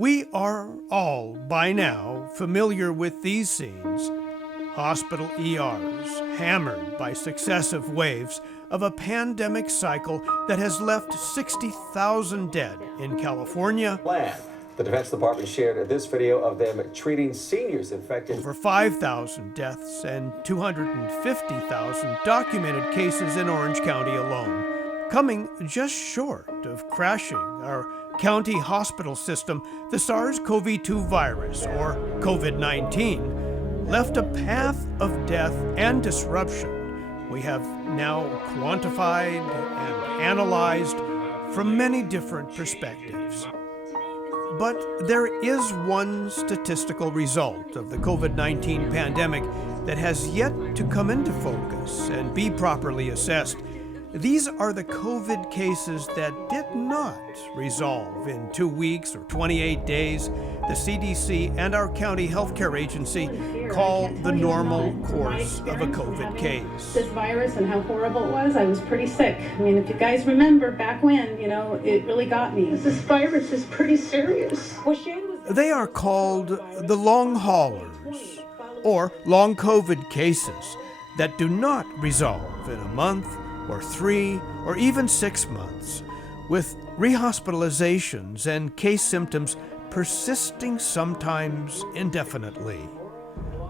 We are all, by now, familiar with these scenes. Hospital ERs hammered by successive waves of a pandemic cycle that has left 60,000 dead in California, Plan. The Defense Department shared this video of them treating seniors infected. over 5,000 deaths, and 250,000 documented cases in Orange County alone, coming just short of crashing our county hospital system. The SARS-CoV-2 virus, or COVID-19, left a path of death and disruption we have now quantified and analyzed from many different perspectives. But there is one statistical result of the COVID-19 pandemic that has yet to come into focus and be properly assessed. These are the COVID cases that did not resolve in 2 weeks or 28 days. The CDC and our county healthcare agency call the normal course of a COVID case. This virus and how horrible it was, I was pretty sick. I mean, if you guys remember back when, it really got me. This virus is pretty serious. They are called the long haulers, or long COVID cases that do not resolve in a month or 3 or even 6 months, with rehospitalizations and case symptoms persisting sometimes indefinitely.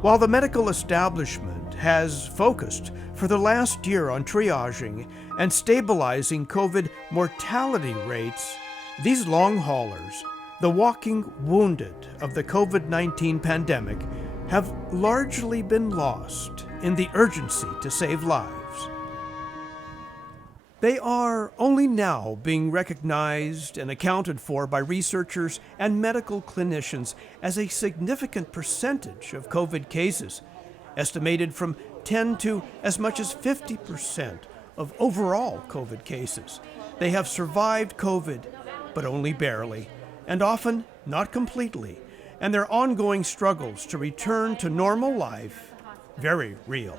While the medical establishment has focused for the last year on triaging and stabilizing COVID mortality rates, these long haulers, the walking wounded of the COVID-19 pandemic, have largely been lost in the urgency to save lives. They are only now being recognized and accounted for by researchers and medical clinicians as a significant percentage of COVID cases, estimated from 10 to as much as 50% of overall COVID cases. They have survived COVID, but only barely, and often not completely, and their ongoing struggles to return to normal life very real.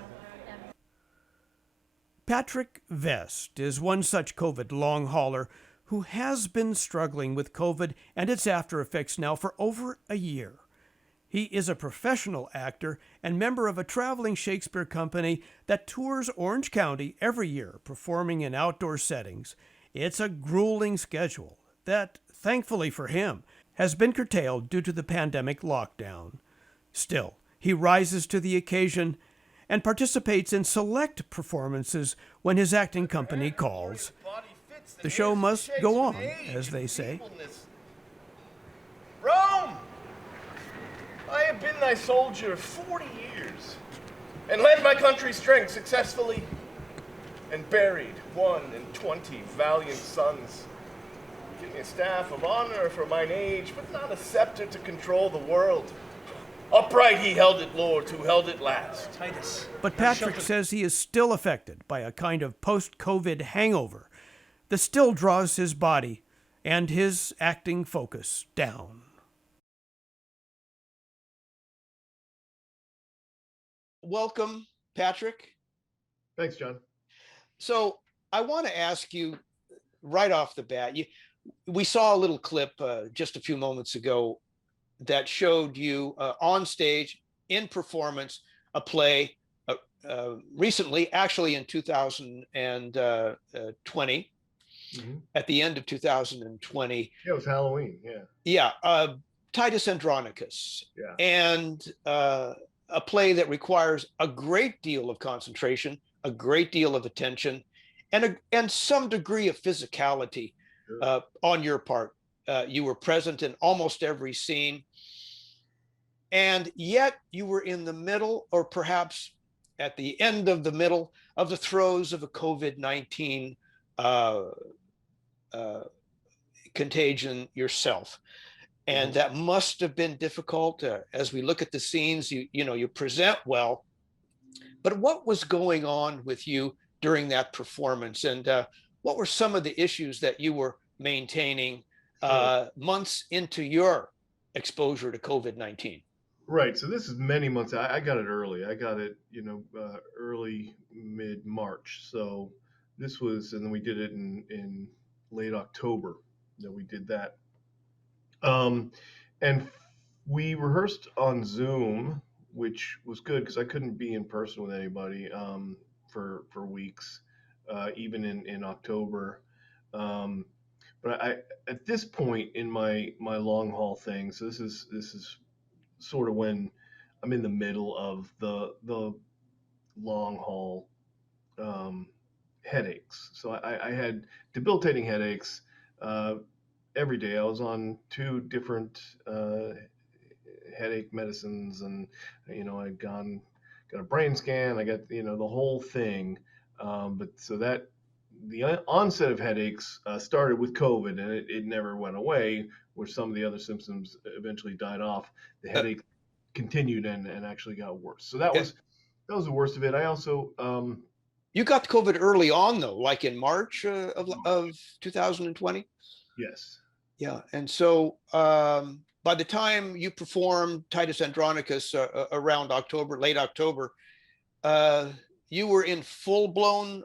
Patrick Vest is one such COVID long hauler who has been struggling with COVID and its after effects now for over a year. He is a professional actor and member of a traveling Shakespeare company that tours Orange County every year, performing in outdoor settings. It's a grueling schedule that, thankfully for him, has been curtailed due to the pandemic lockdown. Still, he rises to the occasion and participates in select performances when his acting company calls. The show must go on, as they say. Rome! I have been thy soldier 40 years, and led my country's strength successfully, and buried 21 valiant sons. Give me a staff of honor for mine age, but not a scepter to control the world. Upright he held it, Lord, who held it last. Titus. But Patrick says he is still affected by a kind of post-COVID hangover that still draws his body and his acting focus down. Welcome, Patrick. Thanks, John. So I want to ask you right off the bat, we saw a little clip just a few moments ago that showed you on stage in performance a play recently, actually in 2020, at the end of 2020. Yeah, it was Halloween, yeah. Yeah, Titus Andronicus. Yeah. And a play that requires a great deal of concentration, a great deal of attention, and some degree of physicality on your part. You were present in almost every scene, and yet you were in the middle, or perhaps at the end of the middle of the throes of a COVID-19 contagion yourself. And that must have been difficult. As we look at the scenes, you present well, but what was going on with you during that performance? And what were some of the issues that you were maintaining months into your exposure to COVID-19? Right. So this is many months. I got it early. I got it, early mid-March. So this was, and then we did it in late October. We did that. Um, and we rehearsed on Zoom, which was good because I couldn't be in person with anybody for weeks, even in October. Um, but at this point in my long haul thing, so this is sort of when I'm in the middle of the long haul um, headaches. So I had debilitating headaches every day. I was on two different headache medicines, and I'd got a brain scan. I got the whole thing. But so that the onset of headaches started with COVID, and it never went away. Where some of the other symptoms eventually died off, the Uh, headache continued and actually got worse. So yeah. that was the worst of it. I also You got COVID early on, though, like in March of 2020. yes. Yeah, and so by the time you performed Titus Andronicus around October, late October, uh, you were in full blown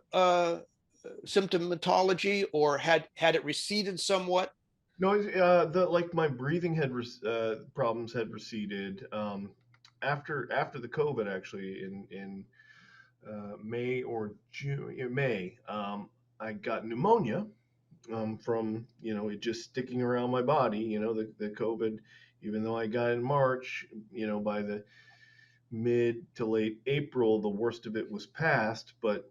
symptomatology, or had it receded somewhat? No, the like my breathing problems had receded after the COVID, actually in May or June. May. I got pneumonia from it just sticking around my body. The COVID, even though I got it in March, by the mid to late April, the worst of it was past, but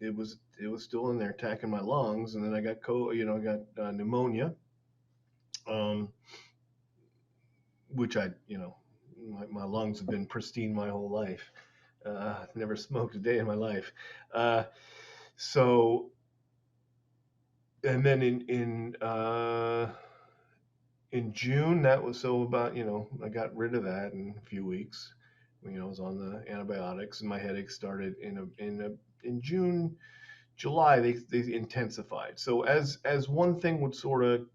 it was still in there attacking my lungs, and then I got I got pneumonia, um, which my lungs have been pristine my whole life. I've never smoked a day in my life. Uh, so, and then in June, that was so about I got rid of that in a few weeks. I was on the antibiotics, and my headaches started in June, July. They intensified. So as one thing would sort of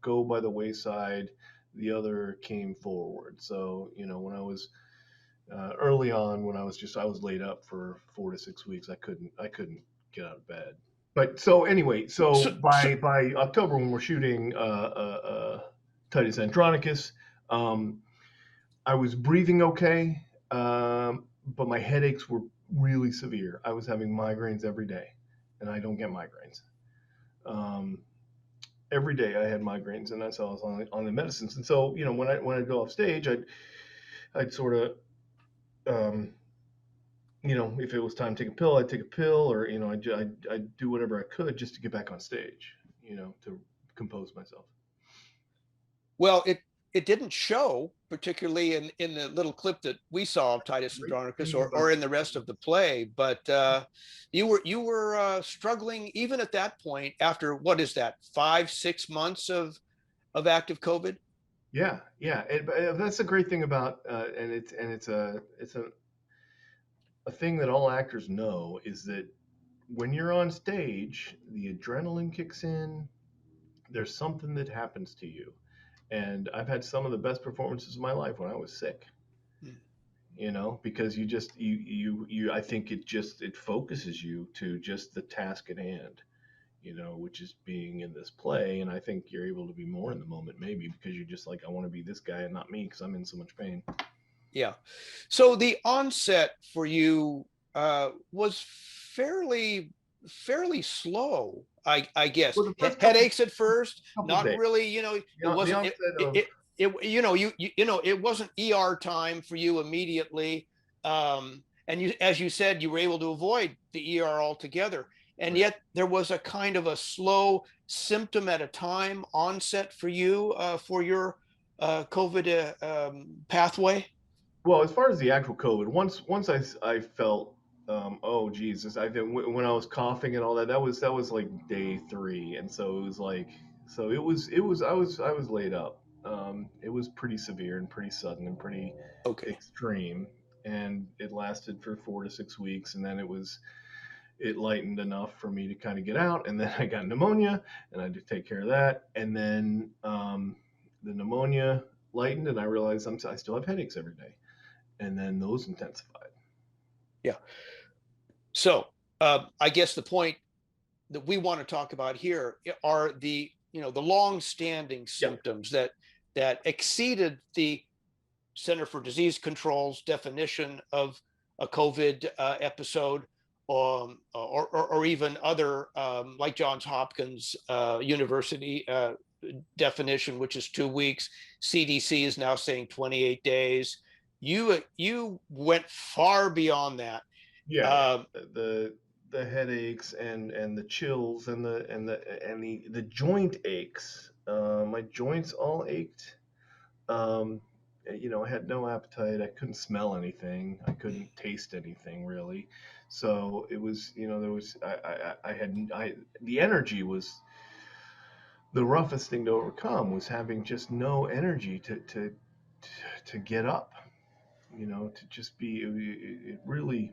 go by the wayside, the other came forward. So when I was early on, when I was laid up for 4 to 6 weeks, I couldn't get out of bed. But so anyway, so So, so by October, when we're shooting Titus Andronicus, um, I was breathing okay, but my headaches were really severe. I was having migraines every day, and I don't get migraines. Um, every day I had migraines, and that's how I was on the medicines. And so when I go off stage, I'd sort of um, if it was time to take a pill, I'd take a pill, or I'd do whatever I could just to get back on stage, to compose myself. well, it didn't show, particularly in the little clip that we saw of Titus Great Andronicus, thing about or in the rest of the play. But you were struggling even at that point, after, what is that, 5, 6 months of active COVID? yeah, that's a great thing about and it's a thing that all actors know, is that when you're on stage, the adrenaline kicks in. There's something that happens to you, and I've had some of the best performances of my life when I was sick. Hmm. Because I think it focuses you to just the task at hand, which is being in this play. And I think you're able to be more in the moment, maybe because you're just like, I want to be this guy and not me because I'm in so much pain. Yeah. So the onset for you was fairly slow, I guess. Well, the first Headaches at first, couple not days, really. It the wasn't. onset of It wasn't ER time for you immediately. And as you said, you were able to avoid the ER altogether. And right. yet there was a kind of a slow symptom at a time onset for you, for your COVID pathway. Well, as far as the actual COVID, once I felt, oh Jesus, I think when I was coughing and all that, that was like day 3, and so it was like, so it was I was laid up. It was pretty severe and pretty sudden and pretty Okay. extreme, and it lasted for 4 to 6 weeks, and then it lightened enough for me to kind of get out, and then I got pneumonia, and I had to take care of that, and then the pneumonia lightened, and I realized I still have headaches every day, and then those intensified. Yeah. So I guess the point that we want to talk about here are the the long-standing Yeah. symptoms that exceeded the Center for Disease Control's definition of a COVID episode, or even other, like Johns Hopkins University definition, which is 2 weeks. CDC is now saying 28 days. You went far beyond that. Yeah, the headaches and the chills and the joint aches. My joints all ached. Um, I had no appetite. I couldn't smell anything. I couldn't taste anything really. So it was, there was the energy was the roughest thing to overcome, was having just no energy to get up. To just be, it really,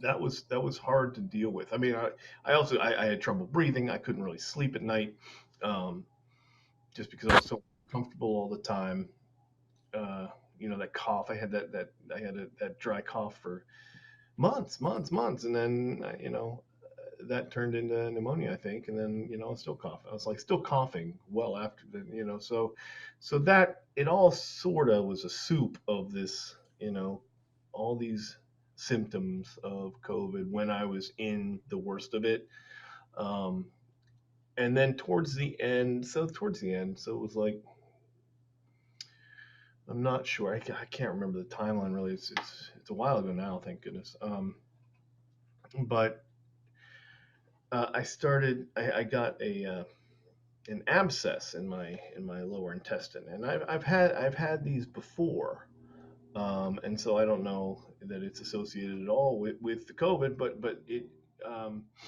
that was hard to deal with. I mean, I also I had trouble breathing. I couldn't really sleep at night, um, just because I was so comfortable all the time. Uh, that cough. I had that dry cough for months, and then that turned into pneumonia, I think, and then I still cough. I was like still coughing well after the so that it all sort of was a soup of this, all these symptoms of COVID when I was in the worst of it. Um, and then towards the end, so it was like, I'm not sure. I can't remember the timeline really. It's a while ago now, thank goodness. But I got an abscess in my lower intestine, and I've had these before, and so I don't know that it's associated at all with the COVID, but it.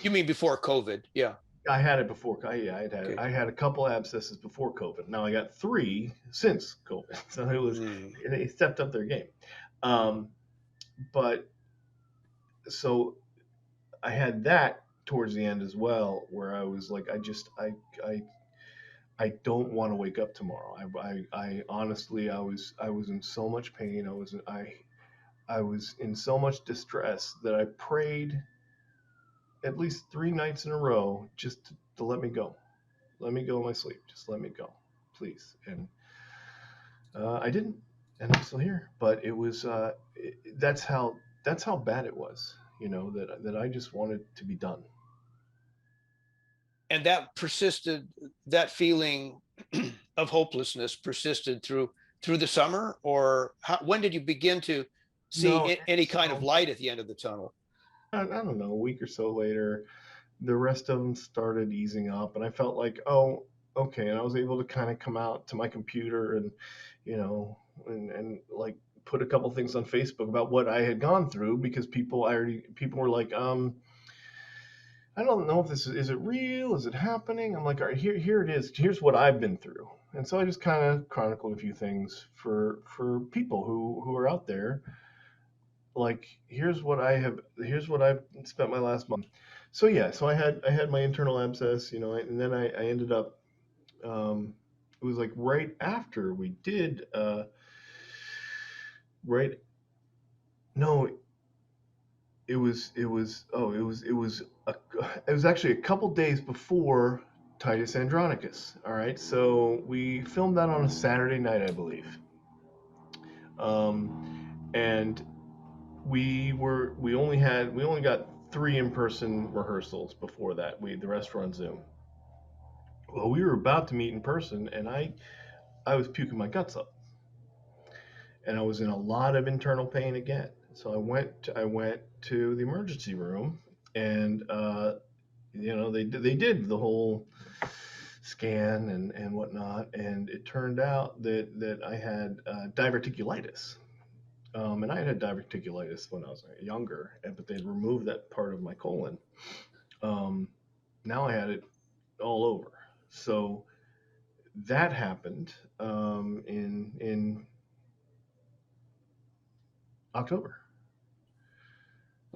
You mean before COVID? Yeah. I had it before. Yeah, Okay. I had a couple abscesses before COVID. Now I got 3 since COVID, so they stepped up their game. Um, but so I had that towards the end as well, where I was like, I don't want to wake up tomorrow. I honestly, I was in so much pain. I was in so much distress that I prayed at least 3 nights in a row just to let me go. Let me go in my sleep. Just let me go, please. And I didn't, and I'm still here. But it was that's how bad it was. That I just wanted to be done. And that persisted. That feeling of hopelessness persisted through the summer, or when did you begin to see No, any kind of so light at the end of the tunnel? I don't know. A week or so later, the rest of them started easing up, and I felt like, oh, okay. And I was able to kind of come out to my computer and, you know, and like put a couple things on Facebook about what I had gone through, because people were like, I don't know if this is it real? Is it happening? I'm like, all right, here it is. Here's what I've been through. And so I just kind of chronicled a few things for people who are out there. Like, here's what I've spent my last month. So yeah, so I had my internal abscess, and then I ended up, it was like right after we did, right, no, it was actually a couple days before Titus Andronicus. All right, so we filmed that on a Saturday night, I believe, and we only got 3 in-person rehearsals before that. The rest were on Zoom. Well, we were about to meet in person, and I was puking my guts up, and I was in a lot of internal pain again. So I went to the emergency room, and they did the whole scan and whatnot, and it turned out that I had diverticulitis. And I had diverticulitis when I was younger, but they'd removed that part of my colon. Um, Now I had it all over. So that happened in October.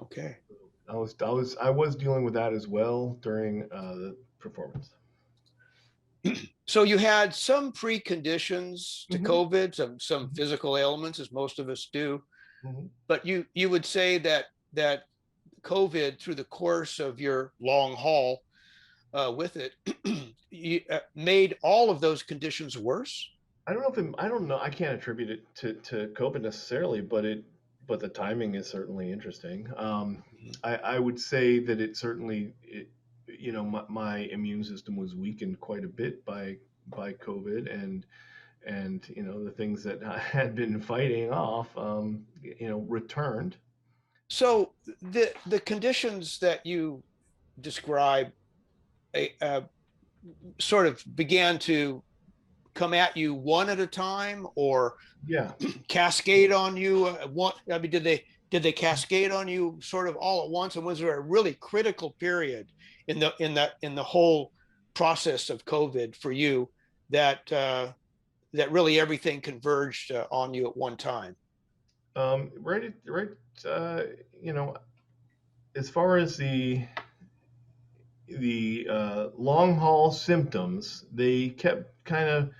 Okay. I was dealing with that as well during the performance. So you had some preconditions to Mm-hmm. COVID, some physical ailments, as most of us do, Mm-hmm. but you would say that COVID, through the course of your long haul with it, made all of those conditions worse? I don't know if I don't know. I can't attribute it to COVID necessarily, but the timing is certainly interesting. I would say that my immune system was weakened quite a bit by COVID, and the things that I had been fighting off, returned. So the conditions that you describe uh, sort of began to come at you one at a time, or Yeah. cascade on you? One, I mean, did they cascade on you sort of all at once? And was there a really critical period in the whole process of COVID for you that really everything converged on you at one time? Right. Uh, you know, as far as the long haul symptoms, they kept kind of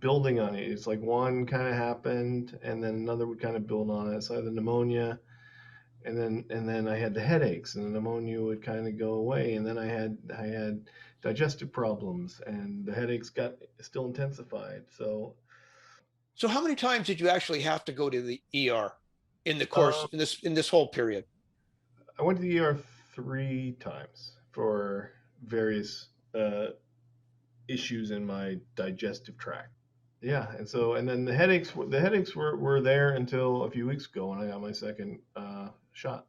building on it. It's like one kind of happened, and then another would kind of build on it. So I had the pneumonia, and then I had the headaches, and the pneumonia would kind of go away, and then I had digestive problems, and the headaches got still intensified. So how many times did you actually have to go to the ER in the course Um, in this whole period? I went to the ER 3 times for various issues in my digestive tract. Yeah, and then the headaches were there until a few weeks ago when I got my second shot.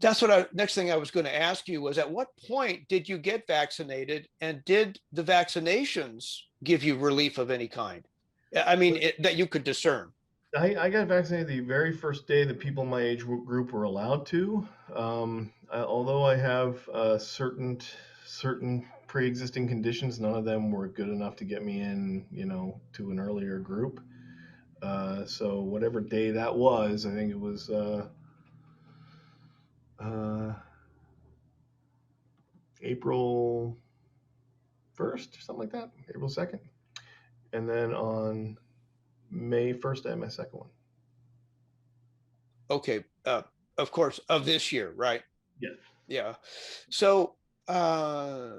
That's what next thing I was going to ask you was, at what point did you get vaccinated, and did the vaccinations give you relief of any kind? I mean, that you could discern. I got vaccinated the very first day that people in my age group were allowed to. Although I have certain pre-existing conditions, none of them were good enough to get me in, to an earlier group. So whatever day that was, I think it was uh, April 1st, something like that, April 2nd. And then on May 1st, I had my second one. Okay, of course, of this year, right? Yes. Yeah. So uh,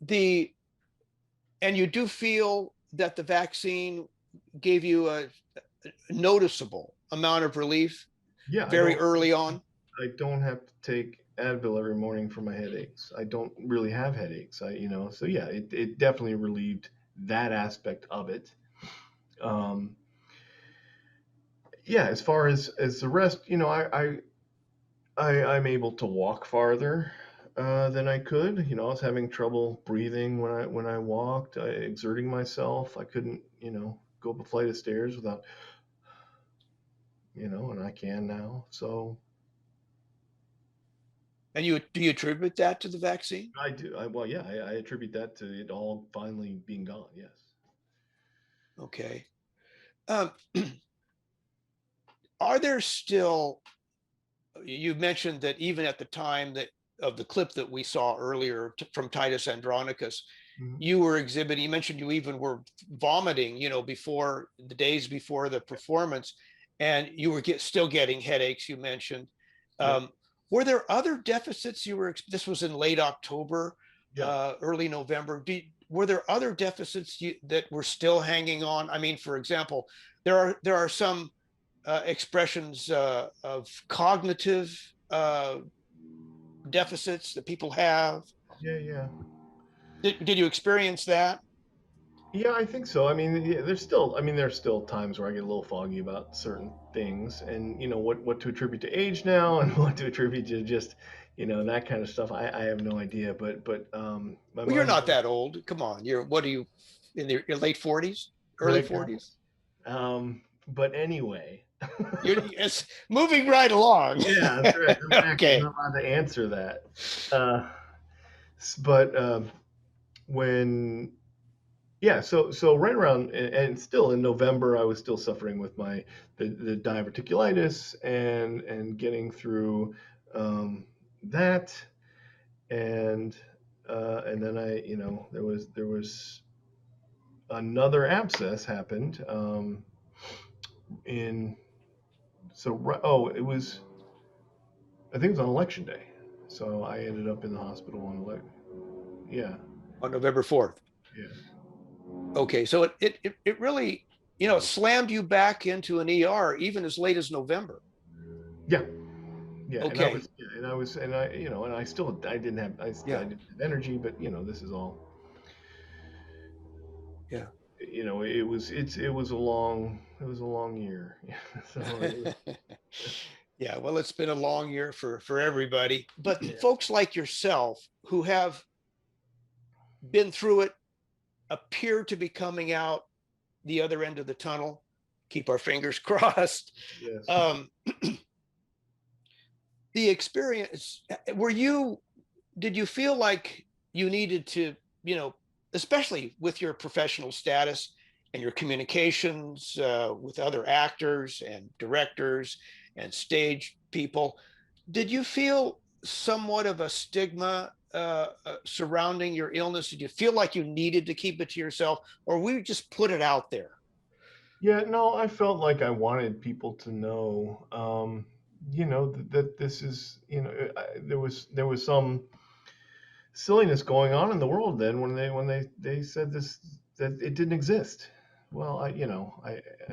the and you do feel that the vaccine gave you a noticeable amount of relief Yeah, very early on. I don't have to take Advil every morning for my headaches. I don't really have headaches. So yeah, it definitely relieved that aspect of it. Um, yeah, as far as the rest, I'm able to walk farther than I could. I was having trouble breathing when I walked, exerting myself. I couldn't, go up a flight of stairs without, and I can now. So And do you attribute that to the vaccine? I do. Well, yeah, I attribute that to it all finally being gone. Yes. Okay. Um, are there still, you mentioned that even at the time that of the clip that we saw earlier from Titus Andronicus, Mhm. you mentioned you even were vomiting, before the days before the performance, and you were still getting headaches, you mentioned. Yep. Um, were there other deficits this was in late October, Yeah. early November? Were there other deficits that were still hanging on? I mean, for example, there are some expressions of cognitive deficits that people have. Yeah. Yeah. Did you experience that? Yeah, I think so. Yeah, there's still times where I get a little foggy about certain things, and what to attribute to age now, and what to attribute to just, that kind of stuff. I have no idea, but my Well, you're mind's not that old. Come on. What are you, in your late 40s, early right. 40s? But anyway. It's moving right along. Yeah, that's right. I'm actually Okay. not allowed to answer that. Uh, but when Yeah, so right around, and still in November, I was still suffering with the diverticulitis, and getting through that, and and then there was another abscess happened in it was, I think it was on election day, so I ended up in the hospital on Yeah. On November 4th. Yeah. Okay, so it really, slammed you back into an ER even as late as November. Yeah. Yeah. And I Okay, was, yeah, and I was, and I, and I still, I didn't have, I yeah, didn't have energy, but this is all, yeah. it was a long year. So it was, Yeah, well, it's been a long year for everybody, but yeah. folks like yourself who have been through it appear to be coming out the other end of the tunnel. Keep our fingers crossed. Yes. Um, the experience, did you feel like you needed to, especially with your professional status and your communications with other actors and directors and stage people, did you feel somewhat of a stigma surrounding your illness? Did you feel like you needed to keep it to yourself, or we just put it out there? Yeah, no, I felt like I wanted people to know, that this is, there was some silliness going on in the world then when they said this, that it didn't exist. Well, I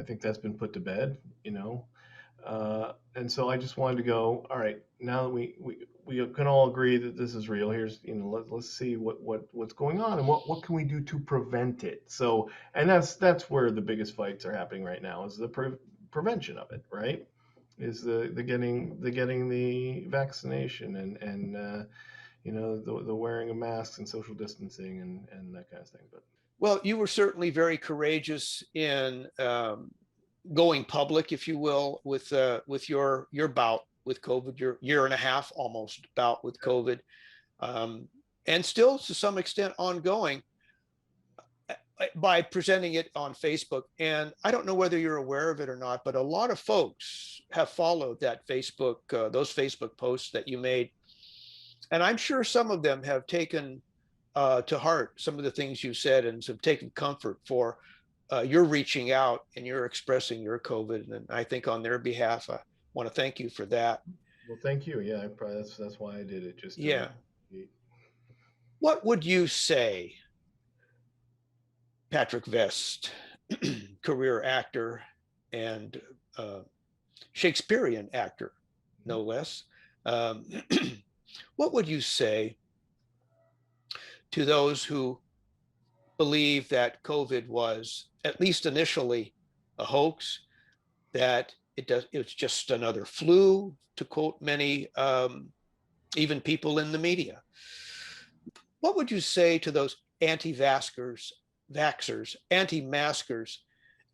think that's been put to bed, and so I just wanted to go, all right, now that we can all agree that this is real. Here's, let's see what's going on, and what can we do to prevent it. So, and that's where the biggest fights are happening right now, is the prevention of it, right? Is the getting the vaccination, and the wearing of masks and social distancing, and that kind of thing. But Well, you were certainly very courageous in going public, if you will, with your bout with COVID, your year and a half almost bout with COVID, um, and still to some extent ongoing by presenting it on Facebook. And I don't know whether you're aware of it or not, but a lot of folks have followed that those Facebook posts that you made, and I'm sure some of them have taken to heart some of the things you said and have taken comfort for you're reaching out and you're expressing your COVID. And I think on their behalf, I want to thank you for that. well, thank you. Yeah, I probably that's why I did it, just to. Yeah. What would you say, Patrick Vest, career actor and uh, Shakespearean actor, no less? Um, what would you say to those who believe that COVID was, at least initially, a hoax, that it's just another flu, to quote many, even people in the media? What would you say to those vaxxers, anti-maskers,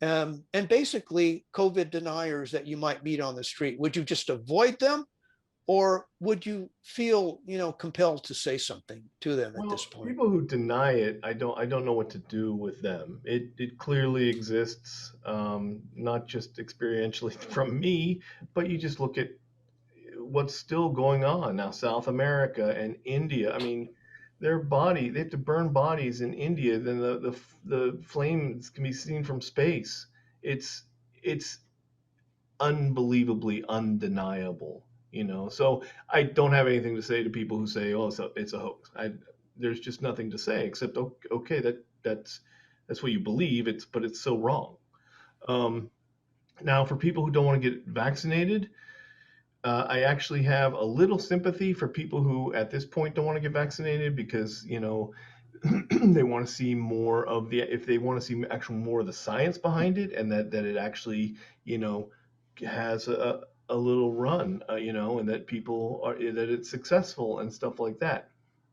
and basically COVID deniers that you might meet on the street? Would you just avoid them, or would you feel, compelled to say something to them at this Well, point? people who deny it, I don't know what to do with them. It clearly exists, not just experientially from me, but you just look at what's still going on now. South America and India. I mean, they have to burn bodies in India. Then the flames can be seen from space. It's unbelievably undeniable. So I don't have anything to say to people who say, "Oh, it's a hoax." There's just nothing to say except, okay, that's what you believe. But it's so wrong. Um, Now, for people who don't want to get vaccinated, I actually have a little sympathy for people who at this point don't want to get vaccinated, because they want to see more of if they want to see actual more of the science behind it, and that it actually has a little run, and that that it's successful and stuff like that.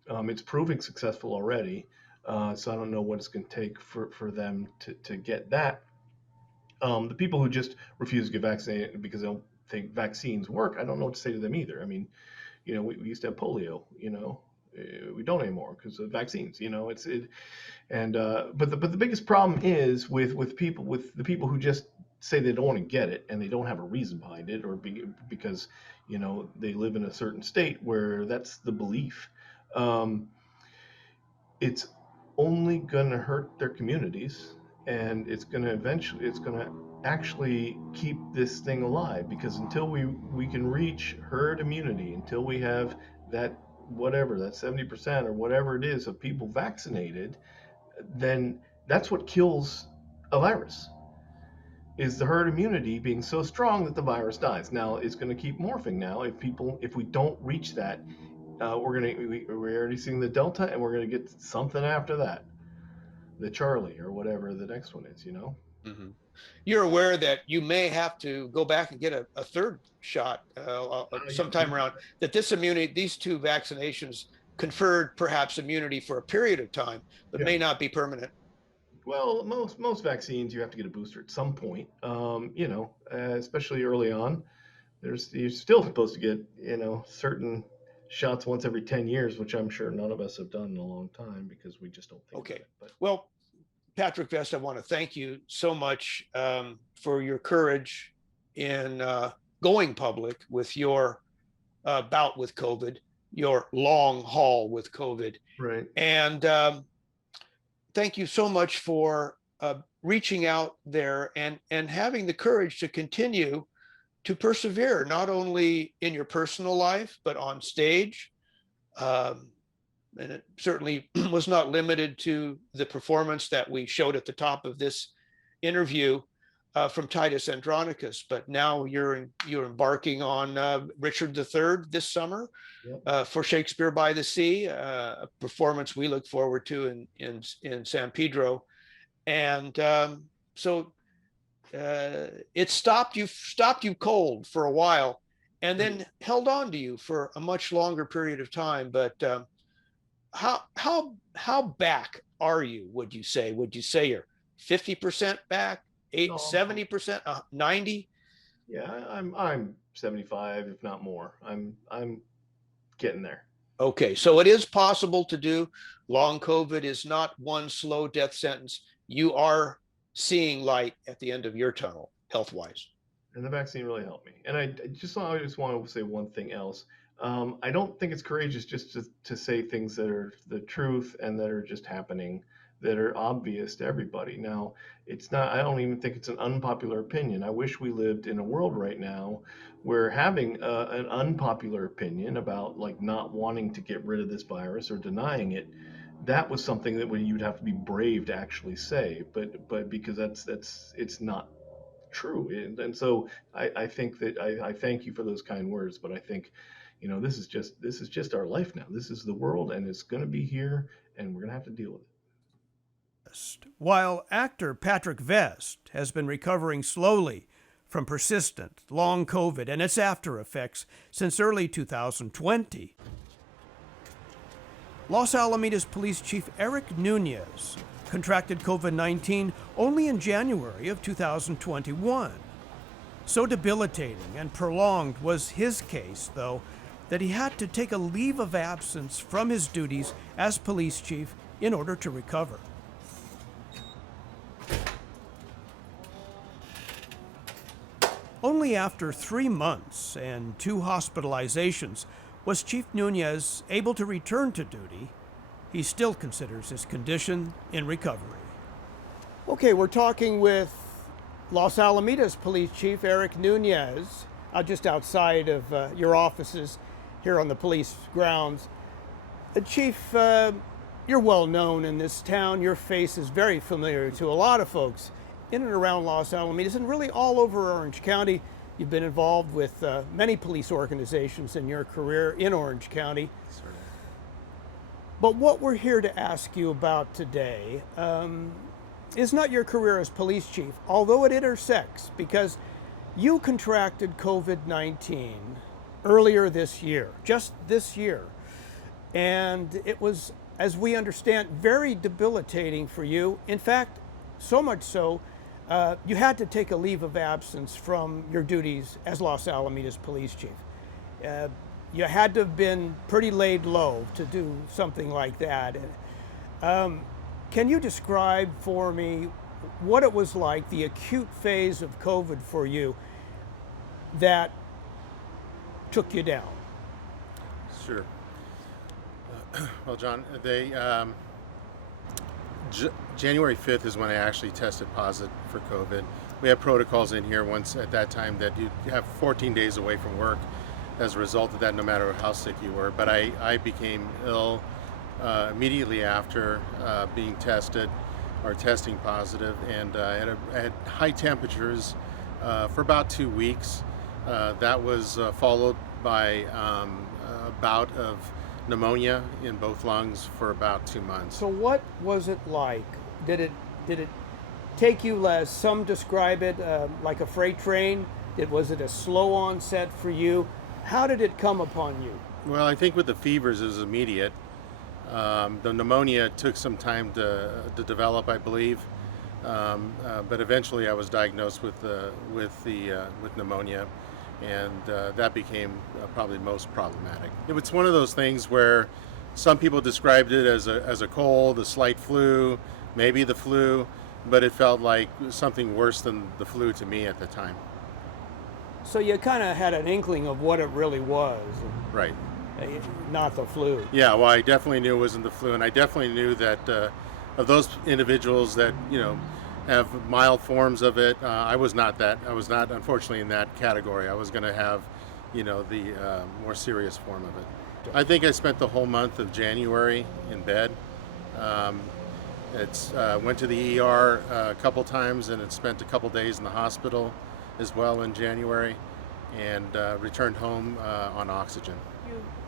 It's proving successful already, so I don't know what it's going to take for them to get that. The people who just refuse to get vaccinated because they don't think vaccines work, I don't know what to say to them either. I mean, we used to have polio, we don't anymore because of vaccines. And but the biggest problem is with the people who just say they don't want to get it and they don't have a reason behind it, or because they live in a certain state where that's the belief. Um, it's only going to hurt their communities, and it's going to actually keep this thing alive, because until we can reach herd immunity, until we have that whatever, that 70% or whatever it is of people vaccinated, then that's what kills a virus, is the herd immunity being so strong that the virus dies. Now it's going to keep morphing. Now, if we don't reach that, we're already seeing the Delta, and we're going to get something after that, the Charlie or whatever the next one is. Mm-hmm. You're aware that you may have to go back and get a third shot sometime around, that this immunity, these two vaccinations conferred perhaps immunity for a period of time, but may not be permanent. Well, most vaccines, you have to get a booster at some point. Especially early on. You're still supposed to get certain shots once every 10 years, which I'm sure none of us have done in a long time because we just don't think about it. But. Well, Patrick Vest, I want to thank you so much for your courage in going public with your bout with COVID, your long haul with COVID. Right. And thank you so much for reaching out there and having the courage to continue to persevere, not only in your personal life, but on stage. And it certainly was not limited to the performance that we showed at the top of this interview from Titus Andronicus, but now you're embarking on Richard III this summer. Yep. For Shakespeare by the Sea, a performance we look forward to in San Pedro. And so it stopped you cold for a while, and then held on to you for a much longer period of time. But how back are you, would you say? Would you say you're 50% back, 70%, 90? Yeah, I'm 75, if not more. I'm getting there. Okay, so it is possible to do. Long COVID is not one slow death sentence. You are seeing light at the end of your tunnel, health-wise. And the vaccine really helped me. And I just want to say one thing else. I don't think it's courageous just to say things that are the truth and that are just happening, that are obvious to everybody. Now, it's not, I don't even think it's an unpopular opinion. I wish we lived in a world right now where having an unpopular opinion about like not wanting to get rid of this virus or denying it, that was something that you'd have to be brave to actually say, but because it's not true. And so I think that I thank you for those kind words, but I think, this is just our life now. This is the world, and it's going to be here, and we're going to have to deal with it. While actor Patrick Vest has been recovering slowly from persistent long COVID and its after effects since early 2020, Los Alamitos Police Chief Eric Nunez contracted COVID-19 only in January of 2021. So debilitating and prolonged was his case, though, that he had to take a leave of absence from his duties as police chief in order to recover. Only after 3 months and 2 hospitalizations was Chief Nunez able to return to duty. He still considers his condition in recovery. Okay, we're talking with Los Alamitos Police Chief Eric Nunez, just outside of your offices here on the police grounds. Chief, you're well known in this town. Your face is very familiar to a lot of folks in and around Los Alamitos and really all over Orange County. You've been involved with many police organizations in your career in Orange County. Sort of. But what we're here to ask you about today is not your career as police chief, although it intersects, because you contracted COVID-19 earlier this year, just this year. And it was, as we understand, very debilitating for you. In fact, so much so, you had to take a leave of absence from your duties as Los Alamitos Police Chief. You had to have been pretty laid low to do something like that. Can you describe for me what it was like, the acute phase of COVID for you that took you down? Sure. Well, John, January 5th is when I actually tested positive for COVID. We have protocols in here once at that time that you have 14 days away from work. as a result of that, no matter how sick you were. But I became ill immediately after being tested or testing positive, and I had high temperatures for about 2 weeks. That was followed by a bout of pneumonia in both lungs for about 2 months. So what was it like? Did it take you, as some describe it, like a freight train? Was it a slow onset for you? How did it come upon you? Well, I think with the fevers it was immediate. The pneumonia took some time to develop, I believe, but eventually I was diagnosed with pneumonia, and that became probably most problematic. It was one of those things where some people described it as a cold, a slight flu, maybe the flu, but it felt like something worse than the flu to me at the time. So you kind of had an inkling of what it really was, Right. not the flu. Yeah, well, I definitely knew it wasn't the flu, and I definitely knew that of those individuals that have mild forms of it, I was not that. I was not, unfortunately, in that category. I was going to have, the more serious form of it. I think I spent the whole month of January in bed. Went to the ER a couple times, and it spent a couple days in the hospital as well in January, and returned home on oxygen.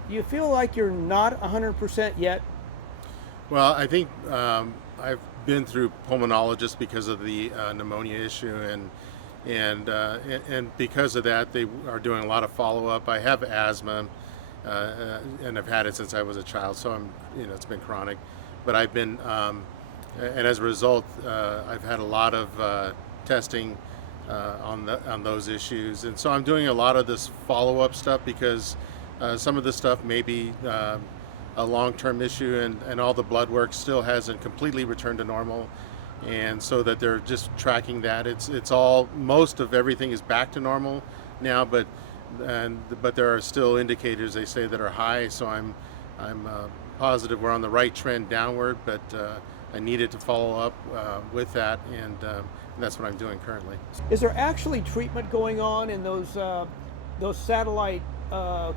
You feel like you're not 100% yet? Well, I think I've been through pulmonologists because of the pneumonia issue, and because of that, they are doing a lot of follow-up. I have asthma, and I've had it since I was a child, so it's been chronic. But I've been, and as a result, I've had a lot of testing on those issues, and so I'm doing a lot of this follow-up stuff because some of the stuff may be a long-term issue, and all the blood work still hasn't completely returned to normal, and so that they're just tracking that. It's all, most of everything is back to normal now, but there are still indicators, they say, that are high. So I'm positive we're on the right trend downward, but I needed to follow up with that, and that's what I'm doing currently. Is there actually treatment going on in those satellite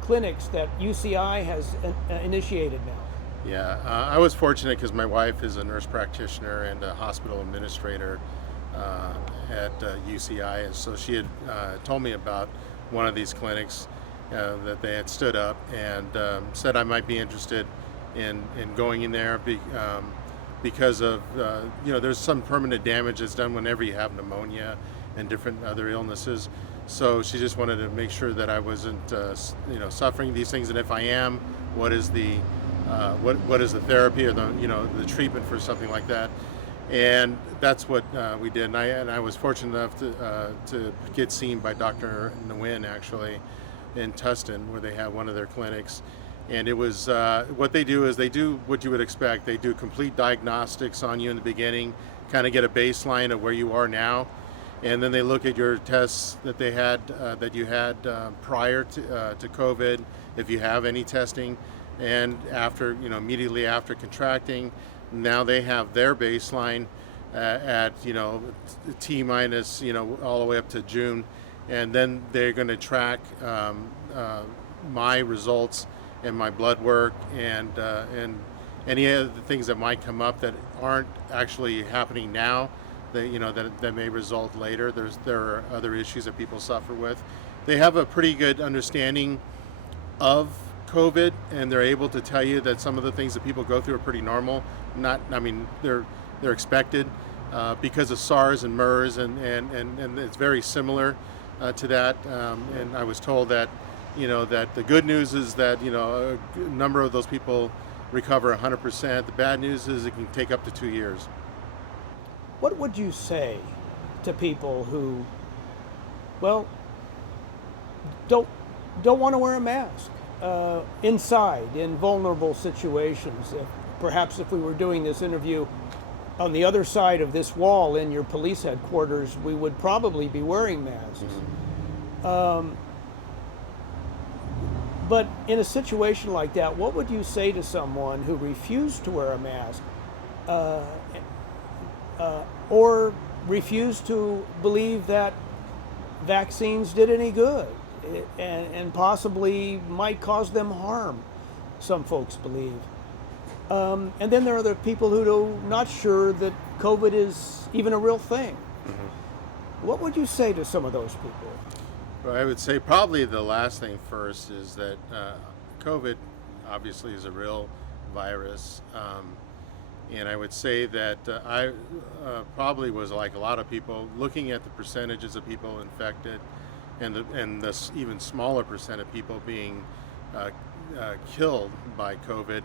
clinics that UCI has initiated now? Yeah, I was fortunate because my wife is a nurse practitioner and a hospital administrator at UCI, and so she had told me about one of these clinics that they had stood up, and said I might be interested in going in there because of there's some permanent damage that's done whenever you have pneumonia and different other illnesses. So she just wanted to make sure that I wasn't suffering these things, and if I am, what is the therapy or the treatment for something like that. And that's what we did, and I was fortunate enough to get seen by Dr. Nguyen, actually, in Tustin, where they have one of their clinics. And it was what they do is they do what you would expect. They do complete diagnostics on you in the beginning, kind of get a baseline of where you are now, and then they look at your tests that they had you had prior to COVID, if you have any testing, and after immediately after contracting. Now they have their baseline at T minus all the way up to June, and then they're going to track my results and my blood work and any other things that might come up that aren't actually happening now, that may result later. There are other issues that people suffer with. They have a pretty good understanding of COVID, and they're able to tell you that some of the things that people go through are pretty normal. They're expected because of SARS and MERS, and it's very similar to that. And I was told that that the good news is that a number of those people recover 100%. The bad news is it can take up to 2 years. What would you say to people who, don't want to wear a mask inside in vulnerable situations? Perhaps if we were doing this interview on the other side of this wall in your police headquarters, we would probably be wearing masks. But in a situation like that, what would you say to someone who refused to wear a mask or refused to believe that vaccines did any good? and possibly might cause them harm, some folks believe. And then there are the people who are not sure that COVID is even a real thing. What would you say to some of those people? Well, I would say probably the last thing first is that COVID obviously is a real virus. And I would say that I probably was like a lot of people looking at the percentages of people infected and the even smaller percent of people being killed by COVID.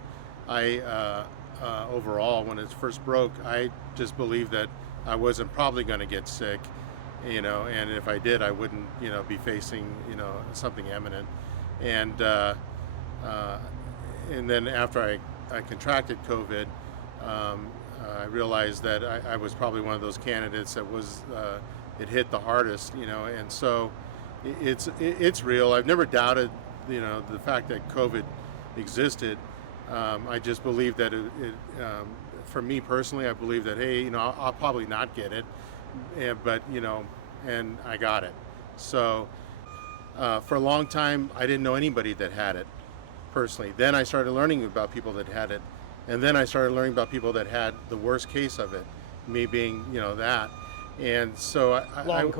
I overall, when it first broke, I just believed that I wasn't probably going to get sick, and if I did, I wouldn't, be facing, something imminent. And then after I contracted COVID, I realized that I was probably one of those candidates that was it hit the hardest, and so it's real. I've never doubted, the fact that COVID existed. I just believe that for me personally, I believe that, hey, I'll probably not get it, but and I got it. So for a long time, I didn't know anybody that had it personally. Then I started learning about people that had it. And then I started learning about people that had the worst case of it, me being, that. And so Long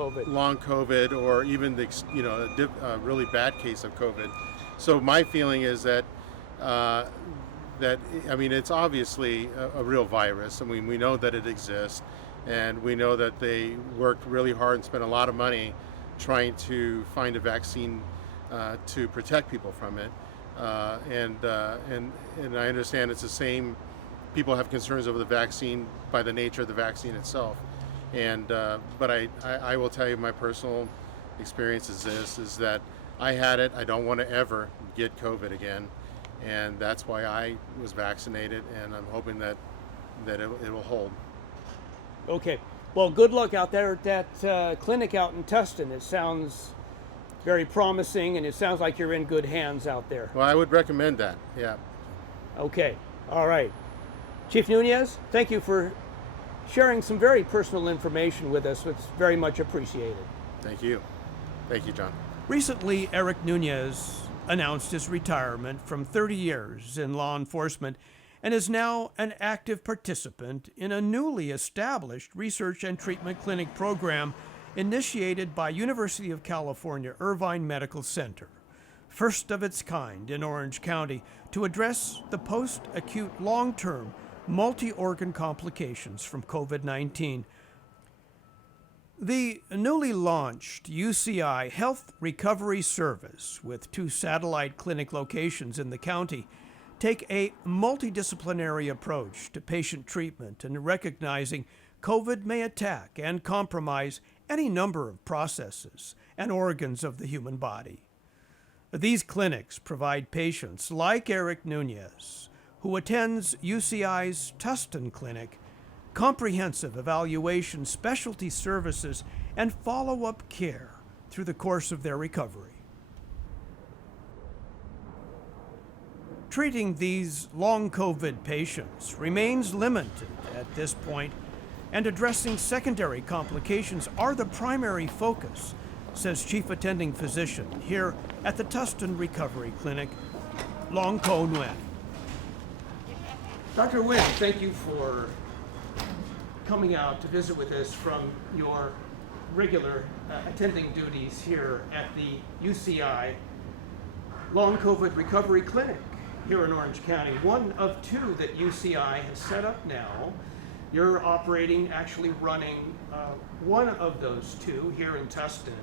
COVID, or even the, a really bad case of COVID. So my feeling is that, it's obviously a real virus. I mean, we know that it exists, and we know that they worked really hard and spent a lot of money trying to find a vaccine to protect people from it. And I understand it's the same. People have concerns over the vaccine by the nature of the vaccine itself. And but I will tell you, my personal experience is that I had it. I don't want to ever get COVID again, and that's why I was vaccinated. And I'm hoping that it will hold. Okay. Well, good luck out there at that clinic out in Tustin. It sounds very promising, and it sounds like you're in good hands out there. Well, I would recommend that, yeah. Okay, all right. Chief Nunez, thank you for sharing some very personal information with us. It's very much appreciated. Thank you. Thank you, John. Recently, Eric Nunez announced his retirement from 30 years in law enforcement and is now an active participant in a newly established research and treatment clinic program initiated by University of California Irvine Medical Center, first of its kind in Orange County, to address the post-acute long-term multi-organ complications from COVID-19. The newly launched UCI Health Recovery Service, with 2 satellite clinic locations in the county, take a multidisciplinary approach to patient treatment and recognizing COVID may attack and compromise any number of processes and organs of the human body. These clinics provide patients like Eric Nunez, who attends UCI's Tustin Clinic, comprehensive evaluation, specialty services, and follow-up care through the course of their recovery. Treating these long COVID patients remains limited at this point, and addressing secondary complications are the primary focus, says Chief Attending Physician here at the Tustin Recovery Clinic, Long Ko Nguyen. Dr. Nguyen, thank you for coming out to visit with us from your regular attending duties here at the UCI Long COVID Recovery Clinic here in Orange County, one of 2 that UCI has set up now. You're operating, actually running one of those 2 here in Tustin.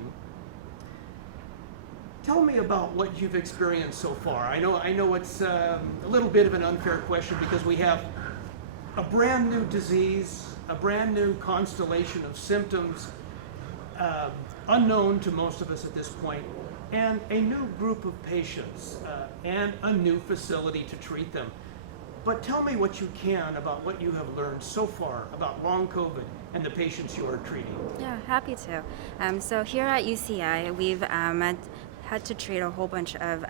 Tell me about what you've experienced so far. I know it's a little bit of an unfair question because we have a brand new disease, a brand new constellation of symptoms, unknown to most of us at this point, and a new group of patients and a new facility to treat them. But tell me what you can about what you have learned so far about long COVID and the patients you are treating. Yeah, happy to. So here at UCI, we've had to treat a whole bunch of,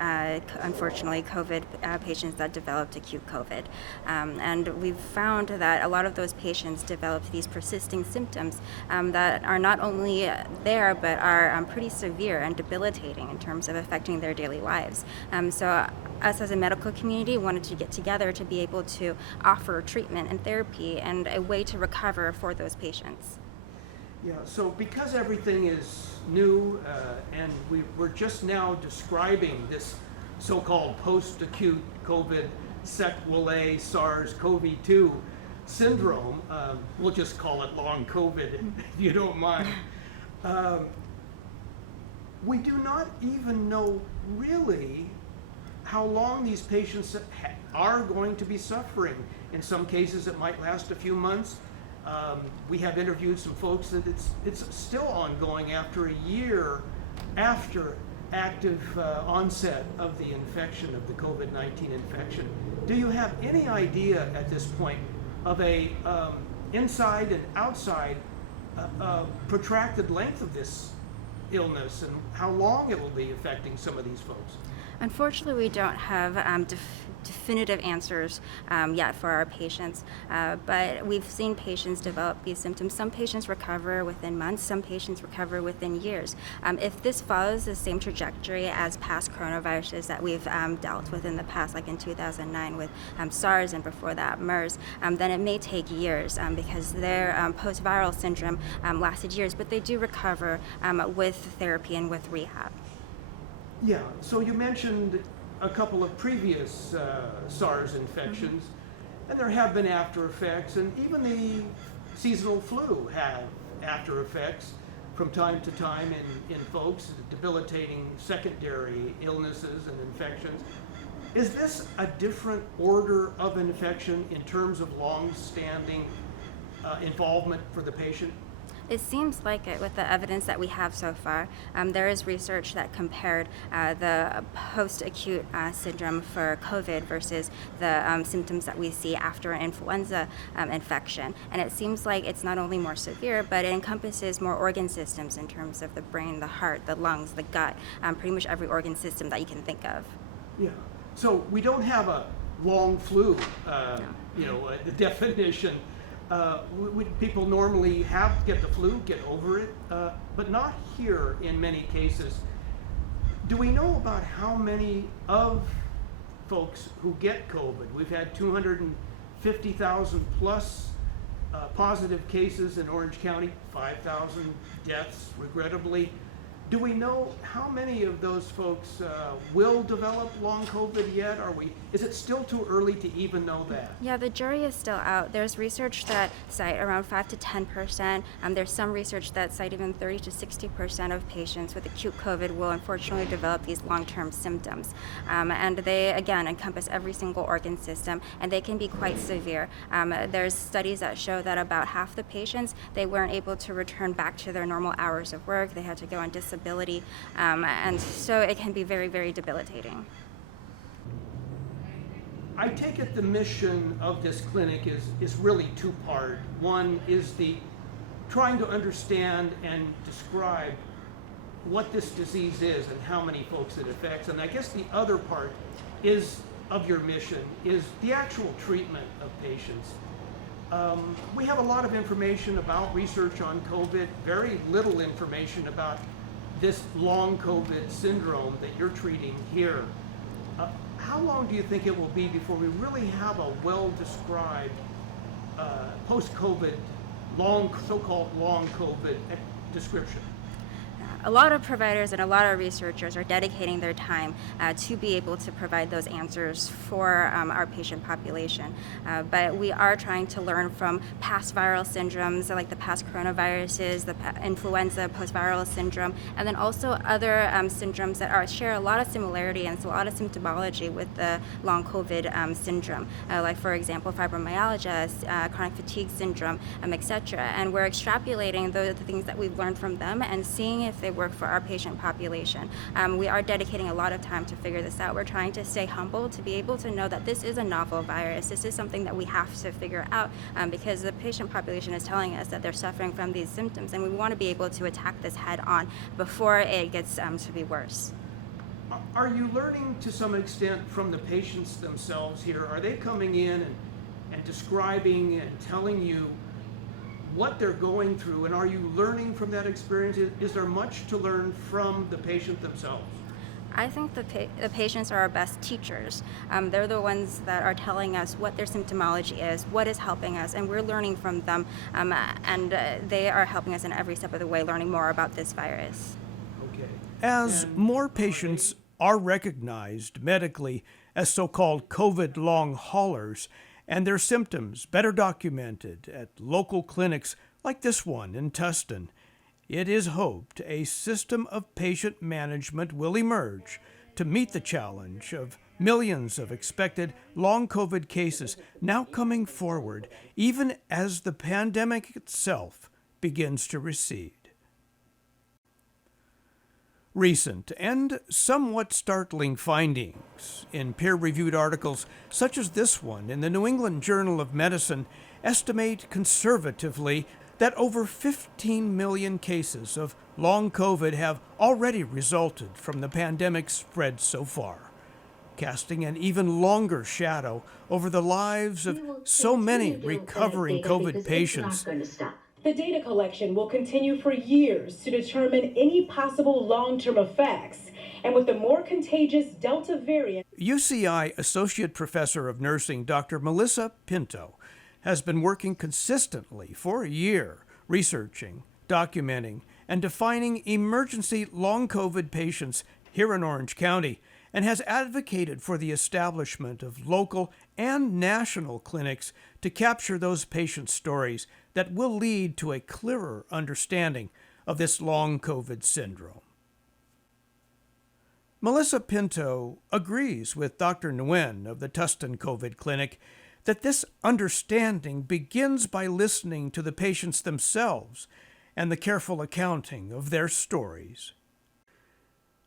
unfortunately, COVID patients that developed acute COVID. And we've found that a lot of those patients developed these persisting symptoms that are not only there, but are pretty severe and debilitating in terms of affecting their daily lives. So us as a medical community wanted to get together to be able to offer treatment and therapy and a way to recover for those patients. Yeah, so because everything is new and we're just now describing this so-called post-acute COVID sequelae SARS-CoV-2 syndrome, we'll just call it long COVID if you don't mind. We do not even know really how long these patients are going to be suffering. In some cases it might last a few months. We have interviewed some folks that it's still ongoing after a year after active onset of the infection, of the COVID-19 infection. Do you have any idea at this point of a inside and outside protracted length of this illness and how long it will be affecting some of these folks? Unfortunately, we don't have definitive answers yet for our patients, but we've seen patients develop these symptoms. Some patients recover within months, some patients recover within years. If this follows the same trajectory as past coronaviruses that we've dealt with in the past, like in 2009 with SARS and before that MERS, then it may take years because their post-viral syndrome lasted years, but they do recover with therapy and with rehab. Yeah, so you mentioned a couple of previous SARS infections, and there have been after effects, and even the seasonal flu had after effects from time to time in folks, debilitating secondary illnesses and infections. Is this a different order of infection in terms of long-standing involvement for the patient? It seems like it with the evidence that we have so far. There is research that compared the post-acute syndrome for COVID versus the symptoms that we see after an influenza infection. And it seems like it's not only more severe, but it encompasses more organ systems in terms of the brain, the heart, the lungs, the gut, pretty much every organ system that you can think of. Yeah, so we don't have a long flu, No. The definition. People normally get the flu, get over it, but not here in many cases. Do we know about how many of folks who get COVID? We've had 250,000 plus positive cases in Orange County, 5,000 deaths, regrettably. Do we know how many of those folks will develop long COVID yet? Is it still too early to even know that? Yeah, the jury is still out. There's research that cite around 5 to 10%. There's some research that cite even 30 to 60% of patients with acute COVID will unfortunately develop these long-term symptoms. And they, again, encompass every single organ system, and they can be quite severe. There's studies that show that about half the patients, they weren't able to return back to their normal hours of work. They had to go on disability. And so it can be very, very debilitating. I take it the mission of this clinic is really two-part. One is the trying to understand and describe what this disease is and how many folks it affects. And I guess the other part of your mission is the actual treatment of patients. We have a lot of information about research on COVID, very little information about this long COVID syndrome that you're treating here. How long do you think it will be before we really have a well-described post-COVID, so-called long COVID description? A lot of providers and a lot of researchers are dedicating their time to be able to provide those answers for our patient population. But we are trying to learn from past viral syndromes like the past coronaviruses, the influenza post-viral syndrome, and then also other syndromes that share a lot of similarity and so a lot of symptomology with the long COVID syndrome, like for example fibromyalgia, chronic fatigue syndrome, etc. And we're extrapolating the things that we've learned from them and seeing if they work for our patient population. We are dedicating a lot of time to figure this out. We're trying to stay humble to be able to know that this is a novel virus. This is something that we have to figure out because the patient population is telling us that they're suffering from these symptoms, and we want to be able to attack this head on before it gets to be worse. Are you learning to some extent from the patients themselves here? Are they coming in and describing and telling you what they're going through, and are you learning from that experience? Is there much to learn from the patient themselves? I think the patients are our best teachers. They're the ones that are telling us what their symptomology is, what is helping us, and we're learning from them, and they are helping us in every step of the way, learning more about this virus. Okay. As more patients are recognized medically as so-called COVID long haulers, and their symptoms better documented at local clinics like this one in Tustin, it is hoped a system of patient management will emerge to meet the challenge of millions of expected long COVID cases now coming forward, even as the pandemic itself begins to recede. Recent and somewhat startling findings in peer-reviewed articles such as this one in the New England Journal of Medicine estimate conservatively that over 15 million cases of long COVID have already resulted from the pandemic's spread so far, casting an even longer shadow over the lives of so many recovering COVID patients. The data collection will continue for years to determine any possible long-term effects. And with the more contagious Delta variant, UCI Associate Professor of Nursing Dr. Melissa Pinto has been working consistently for a year, researching, documenting, and defining emergency long COVID patients here in Orange County, and has advocated for the establishment of local and national clinics to capture those patient stories that will lead to a clearer understanding of this long COVID syndrome. Melissa Pinto agrees with Dr. Nguyen of the Tustin COVID Clinic that this understanding begins by listening to the patients themselves and the careful accounting of their stories.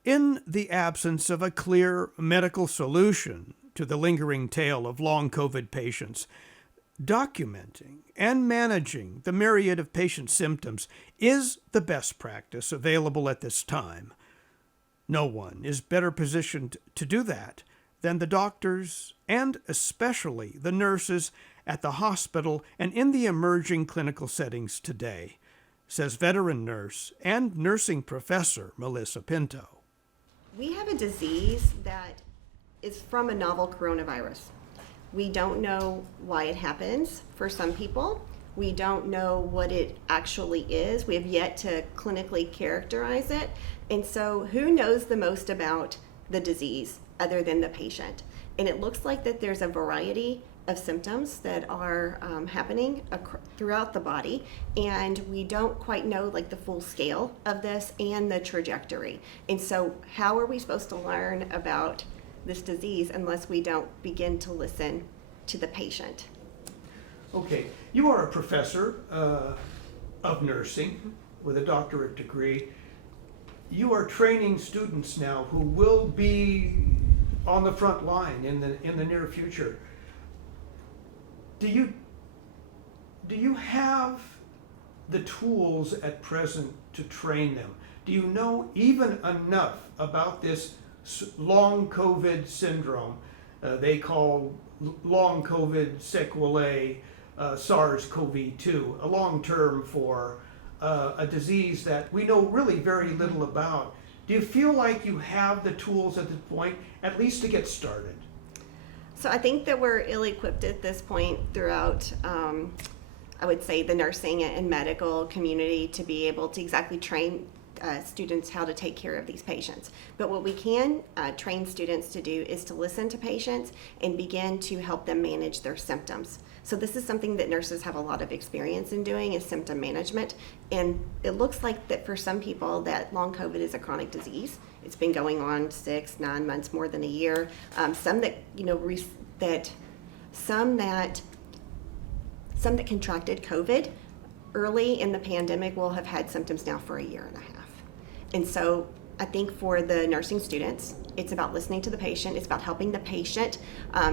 In the absence of a clear medical solution to the lingering tale of long COVID patients, documenting and managing the myriad of patient symptoms is the best practice available at this time. No one is better positioned to do that than the doctors and especially the nurses at the hospital and in the emerging clinical settings today, says veteran nurse and nursing professor Melissa Pinto. We have a disease that is from a novel coronavirus. We don't know why it happens for some people. We don't know what it actually is. We have yet to clinically characterize it. And so who knows the most about the disease other than the patient? And it looks like that there's a variety of symptoms that are happening throughout the body, and we don't quite know like the full scale of this and the trajectory. And so how are we supposed to learn about this disease unless we don't begin to listen to the patient? Okay, you are a professor of nursing with a doctorate degree. You are training students now who will be on the front line in the near future. Do you have the tools at present to train them? Do you know even enough about this long COVID syndrome they call long COVID sequelae SARS-CoV-2, a long term for a disease that we know really very little about? Do you feel like you have the tools at this point, at least to get started? So I think that we're ill-equipped at this point throughout, I would say, the nursing and medical community to be able to exactly train students how to take care of these patients. But what we can train students to do is to listen to patients and begin to help them manage their symptoms. So this is something that nurses have a lot of experience in doing, is symptom management. And it looks like that for some people that long COVID is a chronic disease. It's been going on 6-9 months, more than a year. Some that contracted COVID early in the pandemic will have had symptoms now for 1.5 years. And so I think for the nursing students, it's about listening to the patient. It's about helping the patient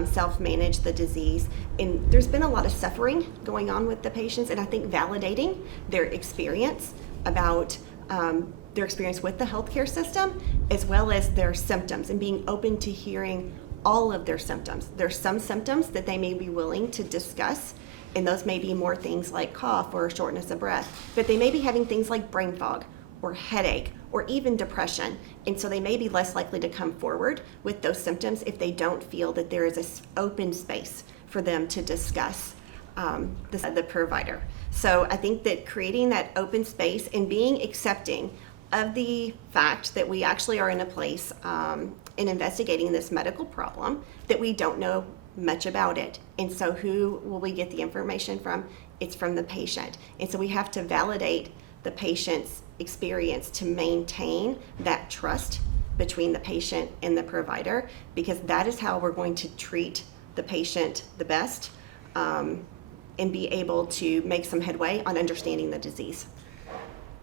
self-manage the disease. And there's been a lot of suffering going on with the patients, and I think validating their experience about their experience with the healthcare system, as well as their symptoms, and being open to hearing all of their symptoms. There's some symptoms that they may be willing to discuss, and those may be more things like cough or shortness of breath, but they may be having things like brain fog or headache or even depression. And so they may be less likely to come forward with those symptoms if they don't feel that there is an open space for them to discuss the provider. So I think that creating that open space and being accepting of the fact that we actually are in a place in investigating this medical problem that we don't know much about it. And so who will we get the information from? It's from the patient. And so we have to validate the patient's experience to maintain that trust between the patient and the provider, because that is how we're going to treat the patient the best and be able to make some headway on understanding the disease.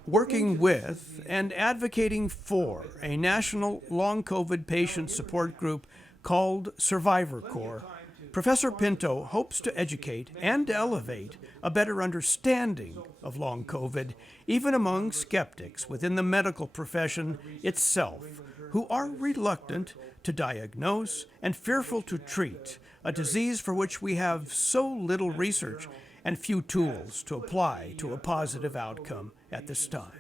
Working with and advocating for a national long COVID patient support group called Survivor Corps, Professor Pinto hopes to educate and elevate a better understanding of long COVID, even among skeptics within the medical profession itself, who are reluctant to diagnose and fearful to treat a disease for which we have so little research and few tools to apply to a positive outcome at this time.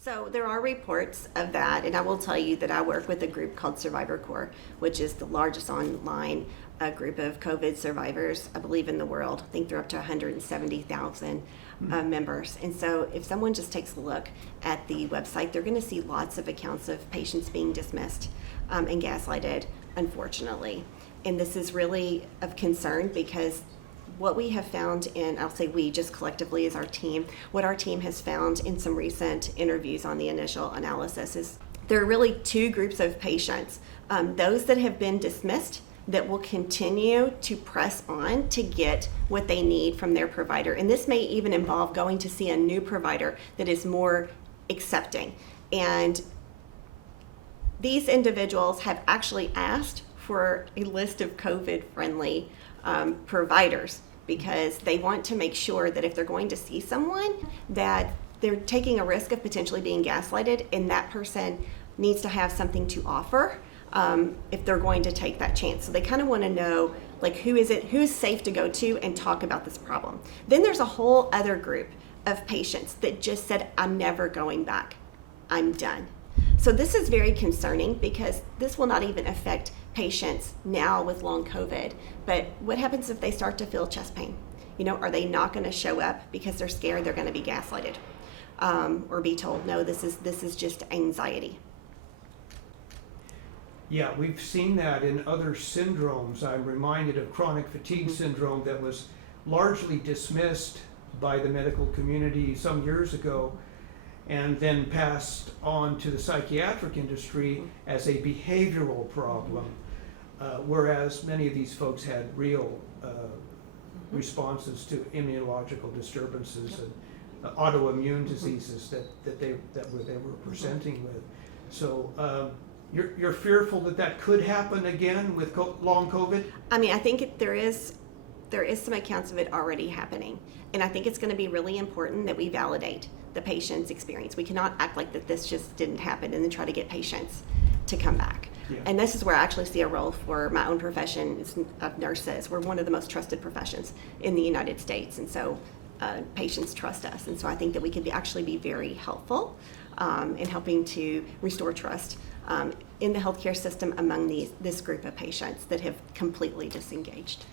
So there are reports of that, and I will tell you that I work with a group called Survivor Corps, which is the largest online group of COVID survivors, I believe, in the world. I think they're up to 170,000 members. And so if someone just takes a look at the website, they're going to see lots of accounts of patients being dismissed and gaslighted, unfortunately. And this is really of concern because what we have found in, I'll say we just collectively as our team, what our team has found in some recent interviews on the initial analysis is there are really two groups of patients. Those that have been dismissed that will continue to press on to get what they need from their provider. And this may even involve going to see a new provider that is more accepting. And these individuals have actually asked for a list of COVID-friendly providers because they want to make sure that if they're going to see someone that they're taking a risk of potentially being gaslighted, and that person needs to have something to offer if they're going to take that chance. So they kind of want to know, like, who's safe to go to and talk about this problem. Then there's a whole other group of patients that just said, I'm never going back. I'm done. So this is very concerning because this will not even affect patients now with long COVID, but what happens if they start to feel chest pain? You know, are they not going to show up because they're scared they're going to be gaslighted or be told, no, this is just anxiety? Yeah, we've seen that in other syndromes. I'm reminded of chronic fatigue syndrome that was largely dismissed by the medical community some years ago and then passed on to the psychiatric industry as a behavioral problem, whereas many of these folks had real responses to immunological disturbances and autoimmune diseases that they were presenting with. So you're fearful that could happen again with long COVID? I mean, I think there is some accounts of it already happening, and I think it's going to be really important that we validate the patient's experience. We cannot act like that this just didn't happen and then try to get patients to come back. Yeah. And this is where I actually see a role for my own profession of nurses. We're one of the most trusted professions in the United States, and so patients trust us. And so I think that we can actually be very helpful in helping to restore trust in the healthcare system among this group of patients that have completely disengaged.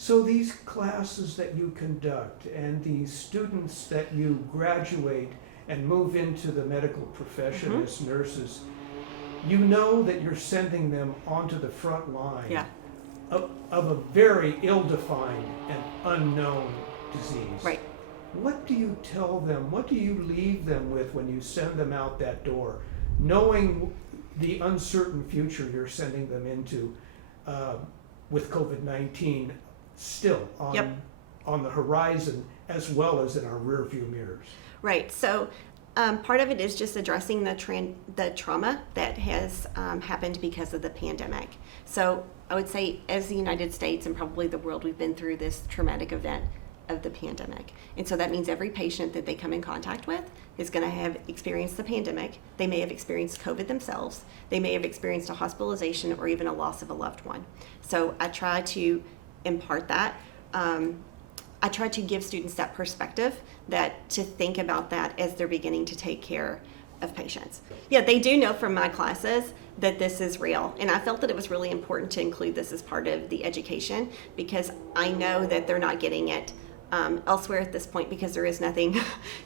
So these classes that you conduct and these students that you graduate and move into the medical profession as nurses, you know that you're sending them onto the front line of a very ill-defined and unknown disease. Right. What do you tell them? What do you leave them with when you send them out that door, knowing the uncertain future you're sending them into with COVID-19 still on the horizon as well as in our rearview mirrors? Right. So part of it is just addressing the trauma that has happened because of the pandemic. So I would say as the United States and probably the world, we've been through this traumatic event of the pandemic. And so that means every patient that they come in contact with is going to have experienced the pandemic. They may have experienced COVID themselves. They may have experienced a hospitalization or even a loss of a loved one. So I try to impart that. I try to give students that perspective, that to think about that as they're beginning to take care of patients. Yeah, they do know from my classes that this is real, and I felt that it was really important to include this as part of the education, because I know that they're not getting it elsewhere at this point because there is nothing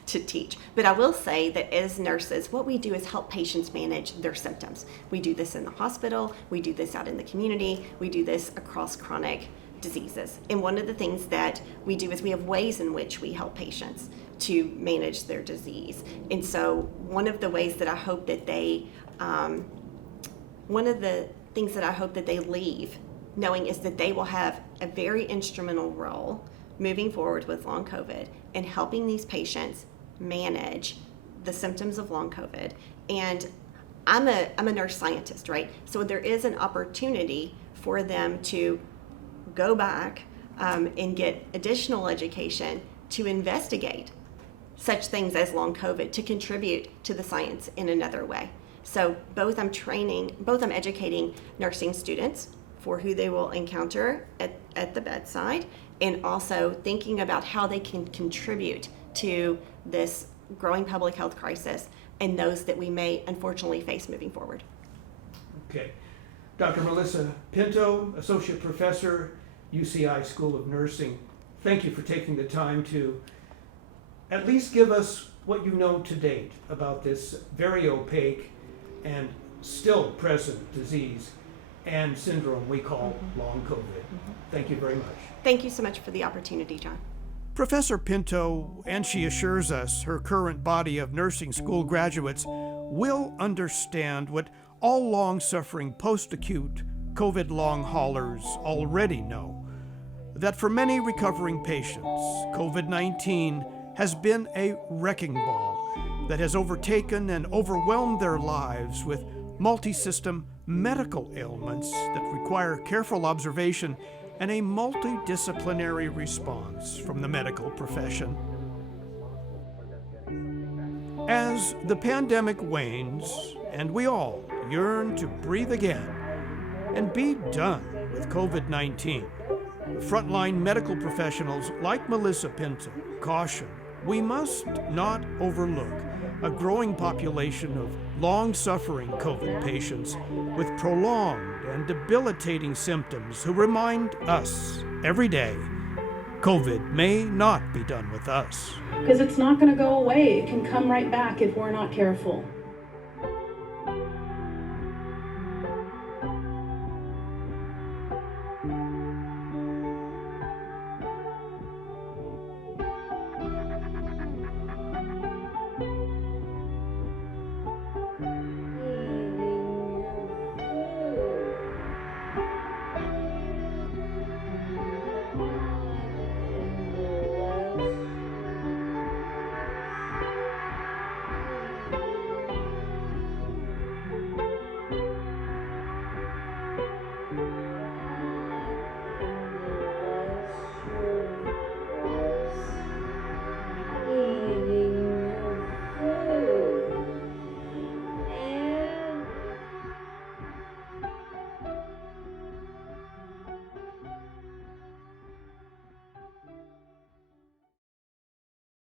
to teach. But I will say that as nurses, what we do is help patients manage their symptoms. We do this in the hospital, we do this out in the community, we do this across chronic diseases. And one of the things that we do is we have ways in which we help patients to manage their disease. And so one of the ways that I hope that they, one of the things that I hope that they leave knowing is that they will have a very instrumental role moving forward with long COVID and helping these patients manage the symptoms of long COVID. And I'm a nurse scientist, right? So there is an opportunity for them to go back and get additional education to investigate such things as long COVID, to contribute to the science in another way. So both I'm educating nursing students for who they will encounter at the bedside, and also thinking about how they can contribute to this growing public health crisis and those that we may unfortunately face moving forward. Okay. Dr. Melissa Pinto, Associate Professor, UCI School of Nursing, thank you for taking the time to at least give us what you know to date about this very opaque and still present disease and syndrome we call long COVID. Thank you very much. Thank you so much for the opportunity, John. Professor Pinto, and she assures us her current body of nursing school graduates will understand what all long-suffering post-acute COVID long haulers already know, that for many recovering patients, COVID-19 has been a wrecking ball that has overtaken and overwhelmed their lives with multi-system medical ailments that require careful observation and a multidisciplinary response from the medical profession. As the pandemic wanes and we all yearn to breathe again and be done with COVID-19, frontline medical professionals like Melissa Pinto caution we must not overlook a growing population of long-suffering COVID patients with prolonged and debilitating symptoms who remind us every day COVID may not be done with us. Because it's not going to go away. It can come right back if we're not careful.